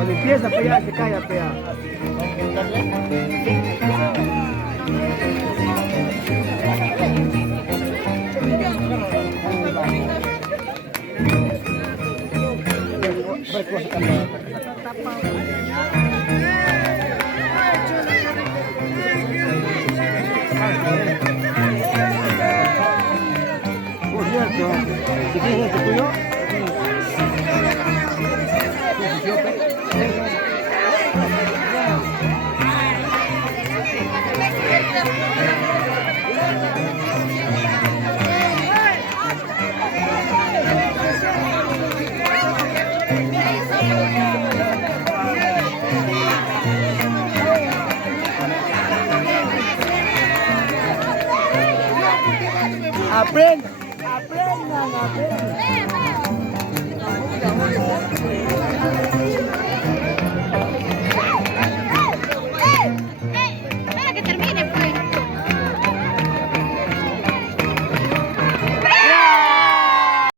Cuando empieza a pegar, se cae a pegar. Por cierto, ¿qué tienes este tuyo? Aprende.